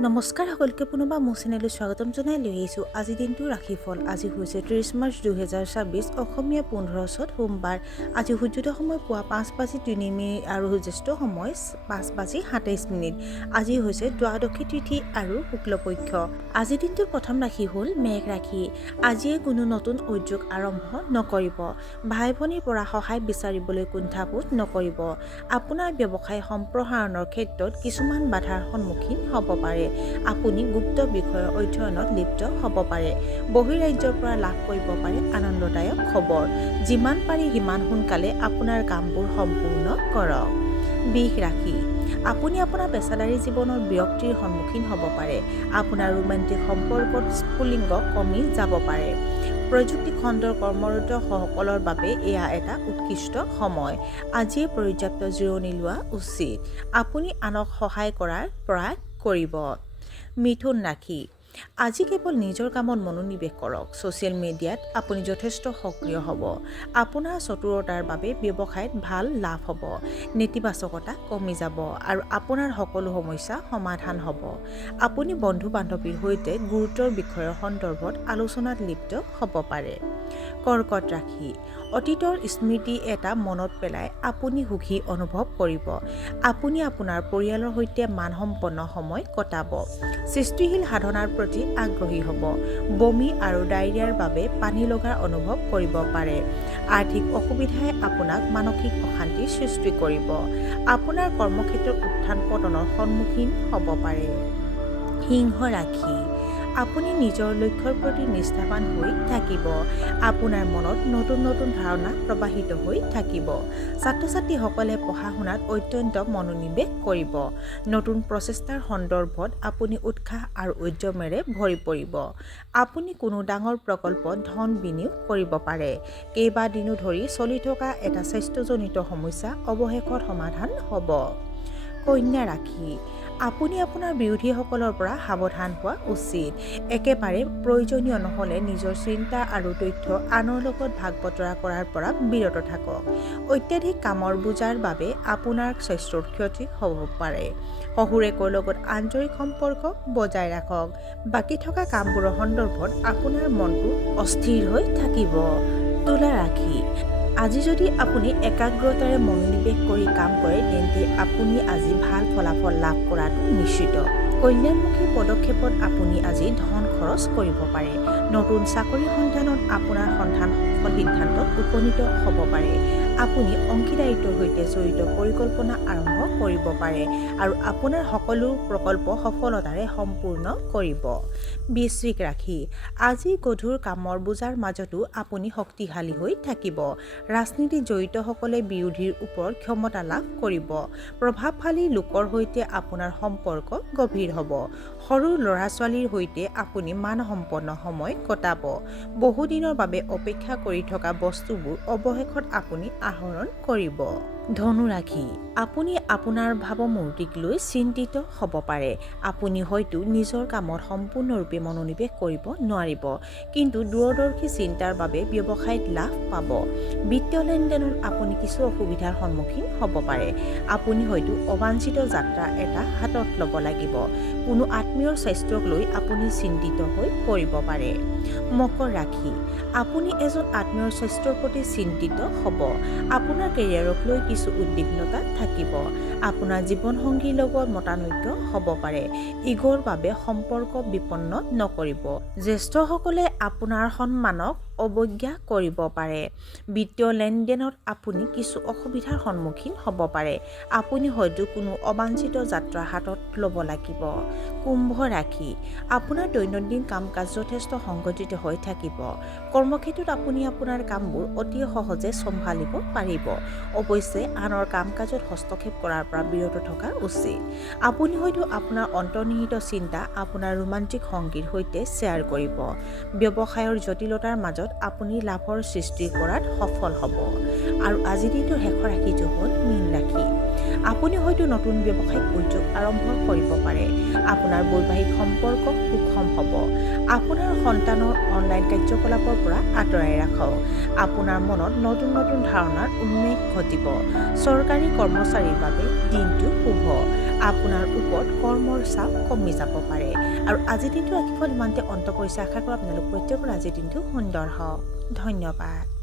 নমস্কাৰ সকলকে পুনৰবাৰ মোৰ চেনেললৈ স্বাগতম জনাই লৈ আহিছোঁ আজি দিনটো ৰাশিফল। আজি হৈছে 30 মাৰ্চ 2026 অসমীয়া 15 চত সোমবাৰ। আজি সূৰ্যোদয় সময় পুৱা 5:03 আৰু জ্যেষ্ঠ সময় 5:27। আজি হৈছে দ্বাদশী তিথি আৰু শুক্লপক্ষ। আজি দিনটোৰ প্ৰথম ৰাশি হ'ল মেঘ ৰাশি। আজিয়ে কোনো নতুন উদ্যোগ আৰম্ভ নকৰিব। ভাই ভনীৰ পৰা সহায় বিচাৰিবলৈ কুণ্ঠাবোধ নকৰিব। আপোনাৰ ব্যৱসায় সম্প্ৰসাৰণৰ ক্ষেত্ৰত কিছুমান বাধাৰ সন্মুখীন হ'ব পাৰে। আপুনি গুপ্ত বিষয়ৰ অধ্যয়নত লিপ্ত হ'ব পাৰে। বহিৰাজ্যৰ পৰা লাভ কৰিব পাৰে আনন্দদায়ক খবৰ। যিমান পাৰি সিমান সোনকালে আপোনাৰ কামবোৰ সম্পূৰ্ণ কৰক। বৃষ ৰাশি। আপুনি আপোনাৰ পেছাদাৰী জীৱনৰ বিৰক্তিৰ সন্মুখীন হ'ব পাৰে। আপোনাৰ ৰোমান্টিক সম্পৰ্কত স্ফুলিংগ কমি যাব পাৰে। প্ৰযুক্তি খণ্ডৰ কৰ্মৰত সকলৰ বাবে এয়া এটা উৎকৃষ্ট সময়। আজিয়ে পৰ্যাপ্ত জিৰণি লোৱা উচিত। আপুনি আনক সহায় কৰাৰ প্ৰয়াস কৰিব। মিথুন ৰাশি। আজি কেৱল নিজৰ কামত মনোনিৱেশ কৰক। ছ'চিয়েল মিডিয়াত আপুনি যথেষ্ট সক্ৰিয় হ'ব। আপোনাৰ চতুৰতাৰ বাবে ব্যৱসায়ত ভাল লাভ হ'ব। নেতিবাচকতা কমি যাব আৰু আপোনাৰ সকলো সমস্যা সমাধান হ'ব। আপুনি বন্ধু বান্ধৱীৰ সৈতে গুৰুত্বৰ বিষয়ৰ সন্দৰ্ভত আলোচনাত লিপ্ত হ'ব পাৰে। কৰ্কট ৰাশি। অতীতৰ স্মৃতি এটা মনত পেলাই আপুনি সুখী অনুভৱ কৰিব। আপুনি আপোনাৰ পৰিয়ালৰ সৈতে মানসম্পন্ন সময় কটাব। সৃষ্টিশীল সাধনাৰ প্ৰতি আগ্ৰহী হ'ব। বমি আৰু ডায়েৰিয়াৰ বাবে পানী লগাৰ অনুভৱ কৰিব পাৰে। আৰ্থিক অসুবিধাই আপোনাক মানসিক অশান্তিৰ সৃষ্টি কৰিব। আপোনাৰ কৰ্মক্ষেত্ৰত উত্থান পতনৰ সন্মুখীন হ'ব পাৰে। সিংহ ৰাশি। আপুনি নিজৰ লক্ষ্যৰ প্ৰতি নিষ্ঠাৱান হৈ থাকিব। আপোনাৰ মনত নতুন নতুন ধাৰণা প্ৰবাহিত হৈ থাকিব। ছাত্ৰ ছাত্ৰীসকলে পঢ়া শুনাত অত্যন্ত মনোনিৱেশ কৰিব। নতুন প্ৰচেষ্টাৰ সন্দৰ্ভত আপুনি উৎসাহ আৰু উদ্যমেৰে ভৰি পৰিব। আপুনি কোনো ডাঙৰ প্ৰকল্পত ধন বিনিয়োগ কৰিব পাৰে। কেইবাদিনো ধৰি চলি থকা এটা স্বাস্থ্যজনিত সমস্যা অৱশেষত সমাধান হ'ব। কন্যা ৰাশি। আপুনি আপোনাৰ বিৰোধীসকলৰ পৰা সাৱধান হোৱা উচিত। একেবাৰে প্ৰয়োজনীয় নহ'লে নিজৰ চিন্তা আৰু তথ্য আনৰ লগত ভাগ বতৰা কৰাৰ পৰা বিৰত থাকক। অত্যাধিক কামৰ বোজাৰ বাবে আপোনাৰ স্বাস্থ্যৰ ক্ষতি হ'ব পাৰে। শহুৰেকৰ লগত আন্তৰিক সম্পৰ্ক বজাই ৰাখক। বাকী থকা কামবোৰৰ সন্দৰ্ভত আপোনাৰ মনটো অস্থিৰ হৈ থাকিব। তুলা ৰাশি। আজি যদি আপুনি একাগ্ৰতাৰে মনোনিৱেশ কৰি কাম কৰে তেন্তে আপুনি আজি ভাল ফলাফল লাভ কৰাটো নিশ্চিত। কল্যাণমুখী পদক্ষেপত আপুনি আজি ধন খৰচ কৰিব পাৰে। নতুন চাকৰিৰ সন্ধানত আপোনাৰ সন্ধান সফল সিদ্ধান্তত উপনীত হ'ব পাৰে। আপুনি অংশীদাৰিত্বৰ সৈতে জড়িত পৰিকল্পনা আৰম্ভ কৰিব পাৰে আৰু আপোনাৰ সকলো প্ৰকল্প সফলতাৰে সম্পূৰ্ণ কৰিব। বৃশ্চিক ৰাশি। আজি গধুৰ কামৰ বোজাৰ মাজতো আপুনি শক্তিশালী হৈ থাকিব। ৰাজনীতিত জড়িতসকলে বিৰোধীৰ ওপৰত ক্ষমতা লাভ কৰিব। প্ৰভাৱশালী লোকৰ সৈতে আপোনাৰ সম্পৰ্ক গভীৰ হ'ব। সৰু ল'ৰা ছোৱালীৰ সৈতে আপুনি মানসম্পন্ন সময় কটাব। বহুদিনৰ বাবে অপেক্ষা কৰি থকা বস্তুবোৰ অৱশেষত আপুনি আহৰণ কৰিব। ধনু ৰাশি। আপুনি আপোনাৰ ভাৱমূৰ্তিক লৈ চিন্তিত হ'ব পাৰে। আপুনি হয়তো নিজৰ কামত সম্পূৰ্ণৰূপে মনোনিৱেশ কৰিব নোৱাৰিব, কিন্তু দূৰদৰ্শী চিন্তাৰ বাবে ব্যৱসায়ত লাভ পাব। বিত্তীয় লেনদেনত আপুনি কিছু অসুবিধাৰ সন্মুখীন হ'ব পাৰে। আপুনি হয়তো অবাঞ্ছিত যাত্ৰা এটা হাতত ল'ব লাগিব। কোনো আত্মীয়ৰ স্বাস্থ্যক লৈ আপুনি চিন্তিত হৈ পৰিব পাৰে। মকৰ ৰাশি। আপুনি এজন আত্মীয়ৰ স্বাস্থ্যৰ প্ৰতি চিন্তিত হ'ব। আপোনাৰ কেৰিয়াৰক লৈ কিছু উদ্বিগ্নতা থাকিব। আপোনাৰ জীৱনসংগীৰ লগত মতানৈক্য হ'ব পাৰে। ইগ'ৰ বাবে সম্পৰ্ক বিপন্ন নকৰিব। জ্যেষ্ঠসকলে আপোনাৰ সন্মানক অৱজ্ঞা কৰিব পাৰে। বিত্তীয় লেনদেনত আপুনি কিছু অসুবিধাৰ সন্মুখীন হ'ব পাৰে। আপুনি হয়তো কোনো অবাঞ্ছিত যাত্ৰা হাতত ল'ব লাগিব। কুম্ভ ৰাশি। আপোনাৰ দৈনন্দিন কাম কাজ যথেষ্ট সংগঠিত হৈ থাকিব। কৰ্মক্ষেত্ৰত আপুনি আপোনাৰ কামবোৰ অতি সহজে চম্ভালিব পাৰিব। অৱশ্যে আনৰ কাম কাজত হস্তক্ষেপ কৰাৰ পৰা বিৰত থকা উচিত। আপুনি হয়তো আপোনাৰ অন্তৰ্নিহিত চিন্তা আপোনাৰ ৰোমান্টিক সংগীৰ সৈতে শ্বেয়াৰ কৰিব। ব্যৱসায়ৰ জটিলতাৰ মাজত আপুনি লাভৰ সৃষ্টি কৰাত সফল হ'ব। আৰু আজিৰ দিনটোৰ শেষৰ ৰাশিটো হ'ল মীন ৰাশি। আপুনি হয়তো নতুন ব্যৱসায়িক উদ্যোগ আৰম্ভ কৰিব পাৰে। আপোনাৰ বৈবাহিক সম্পৰ্ক সুষম হ'ব। আপোনাৰ সন্তানৰ অনলাইন কাৰ্যকলাপৰ পৰা আঁতৰাই ৰাখক। আপোনাৰ মনত নতুন নতুন ধাৰণাৰ উন্মেষ ঘটিব। চৰকাৰী কৰ্মচাৰীৰ বাবে দিনটো শুভ। আপোনাৰ ওপৰত কৰ্মৰ চাপ কমি যাব পাৰে। আৰু আজিৰ দিনটো ৰাশিফল ইমানতে অন্ত পৰিছে। আশা কৰোঁ আপোনালোক প্ৰত্যেকৰ আজিৰ দিনটো সুন্দৰ হওক। ধন্যবাদ।